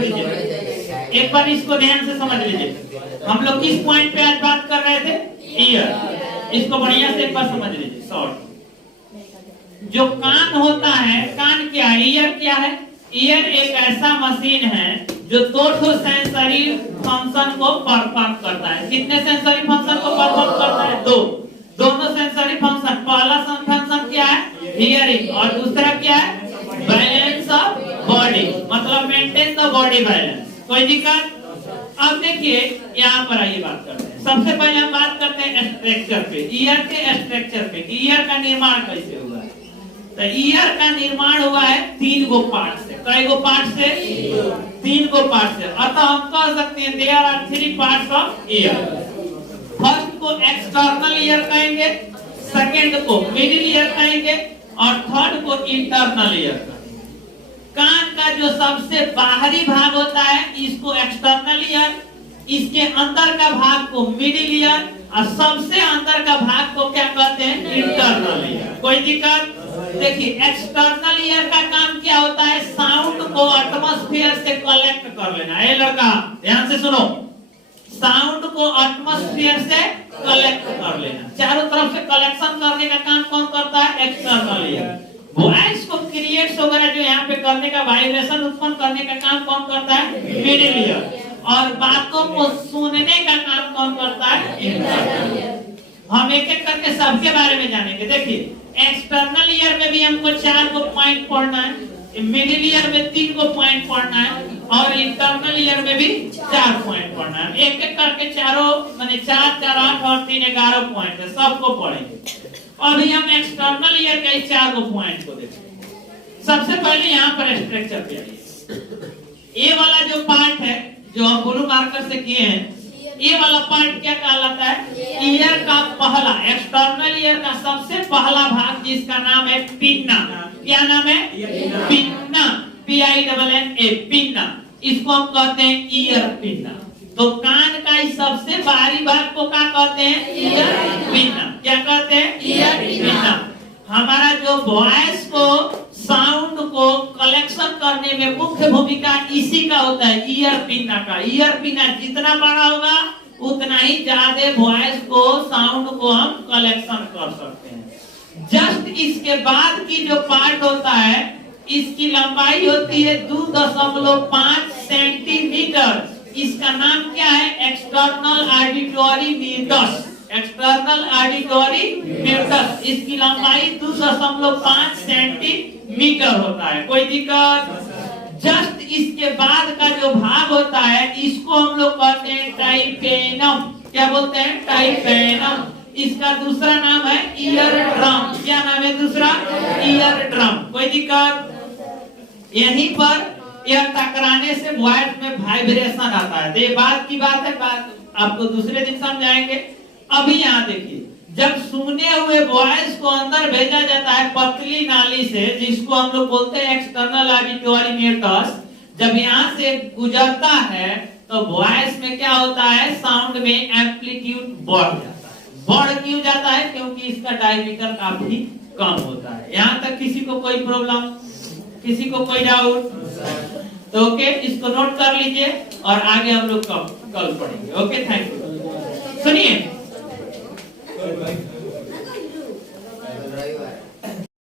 कर दीजिए। एक बार इसको ध्यान से समझ लीजिए। हम लोग किस पॉइंट पे आज बात कर रहे थे? ईयर। इसको बढ़िया से एक बार समझ लीजिए। शॉर्ट जो कान होता है, कान क्या है? ईयर क्या है? ईयर एक ऐसा मशीन है जो दो सेंसरी फंक्शन को परफॉर्म करता है। कितने सेंसरी फंक्शन को परफॉर्म करता है? दो। दोनों सेंसरी फंक्शन, पहला फंक्शन क्या है? हियरिंग, और दूसरा क्या है? बैलेंस ऑफ बॉडी, मतलब मेंटेन द बॉडी बैलेंस। कोई दिक्कत? अब देखिए यहाँ पर आइए बात करते हैं। सबसे पहले हम बात करते हैं स्ट्रक्चर पे, ईयर के स्ट्रक्चर पे। ईयर का निर्माण कैसे हुआ है? तो ईयर का निर्माण हुआ है 3 गो पार्ट से। कई गो पार्ट से? 3 गो पार्ट से। अतः हम कह सकते हैं there are 3 parts of ear. First को एक्सटर्नल ईयर कहेंगे, सेकंड को मिडिल ईयर कहेंगे, और थर्ड को इंटरनल ईयर कहेंगे। कान का जो सबसे बाहरी भाग होता है इसको एक्सटर्नल ईयर, इसके अंदर का भाग को मिडिल ईयर, और सबसे अंदर का भाग को क्या कहते हैं? Internal ear. कोई दिक्कत? देखिए एक्सटर्नल ईयर का काम क्या होता है? साउंड को एटमॉस्फेयर से कलेक्ट कर लेना। ए लड़का ध्यान से सुनो, साउंड को एटमॉस्फेयर से कलेक्ट कर लेना। चारों तरफ से कलेक्शन करने का काम कौन करता है? External ear. वॉइस को क्रिएट्स वगैरह जो यहाँ पे करने का, वाइब्रेशन उत्पन्न करने का काम कौन करता है? Middle ear. और बातों को सुनने का काम कौन करता है? Internal ear. हम एक एक करके सबके बारे में जानेंगे। देखिए एक्सटर्नल ईयर में भी हमको 4 को पॉइंट पढ़ना है, मिडिल ईयर में 3 को पॉइंट पढ़ना है, और इंटरनल ईयर में भी 4 पॉइंट पढ़ना है। एक एक करके चारों माने 4 4 8 और 3 11 पॉइंट है, सबको पढ़ेंगे। अभी हम एक्सटर्नल ईयर के 4 को पॉइंट को देखेंगे। सबसे पहले यहाँ पर स्ट्रक्चर पे आइए। ये वाला जो पार्ट है जो हम ब्लू मार्कर से किए हैं, ये वाला पार्ट क्या कहलाता है? ईयर का पहला, एक्सटर्नल ईयर का सबसे पहला भाग जिसका नाम है पिन्ना। क्या नाम है? पिन्ना। PINNA, pinna. इसको हम कहते हैं ईयर पिन्ना। तो कान का इस सबसे बाहरी भाग को क्या कहते हैं? Ear pinna. क्या कहते हैं? Ear pinna. हमारा जो वॉइस को, साउंड को कलेक्शन करने में मुख्य भूमिका इसी का होता है, ईयर पिन्ना का। ईयर पिन्ना जितना बड़ा होगा उतना ही ज्यादा वॉइस को, साउंड को हम कलेक्शन कर सकते हैं। जस्ट इसके बाद की जो पार्ट होता है इसकी लंबाई होती है 2.5 सेंटीमीटर। इसका नाम क्या है? External auditory meatus. External auditory meatus, इसकी लंबाई 2.5 सेंटीमीटर होता है। कोई दिक्कत? जस्ट इसके बाद का जो भाग होता है इसको हम लोग कहते हैं टाइम्पेनम। क्या बोलते हैं? टाइम्पेनम। इसका दूसरा नाम है ईयर ड्रम। क्या नाम है दूसरा? Ear drum. कोई दिक्कत? यहीं पर यह टकराने से वॉइस में वाइब्रेशन आता है। तो ये बात की बात है, बात आपको दूसरे दिन समझाएंगे। अभी यहाँ देखिए, जब सुने हुए वॉइस को अंदर भेजा जाता है पतली नाली से, जिसको हम लोग बोलते हैं एक्सटर्नल ऑडिटरी म्यूटस, जब यहाँ से गुजरता है तो वॉइस में क्या होता है? साउंड में एम्पलीट्यूड बढ़ जाता है। बढ़ क्यों जाता है? क्योंकि इसका डायमीटर काफी कम होता है। यहाँ तक किसी को कोई प्रॉब्लम, किसी को कोई डाउट? तो ओके, इसको नोट कर लीजिए और आगे हम लोग कल पढ़ेंगे। Okay, thank you. सुनिए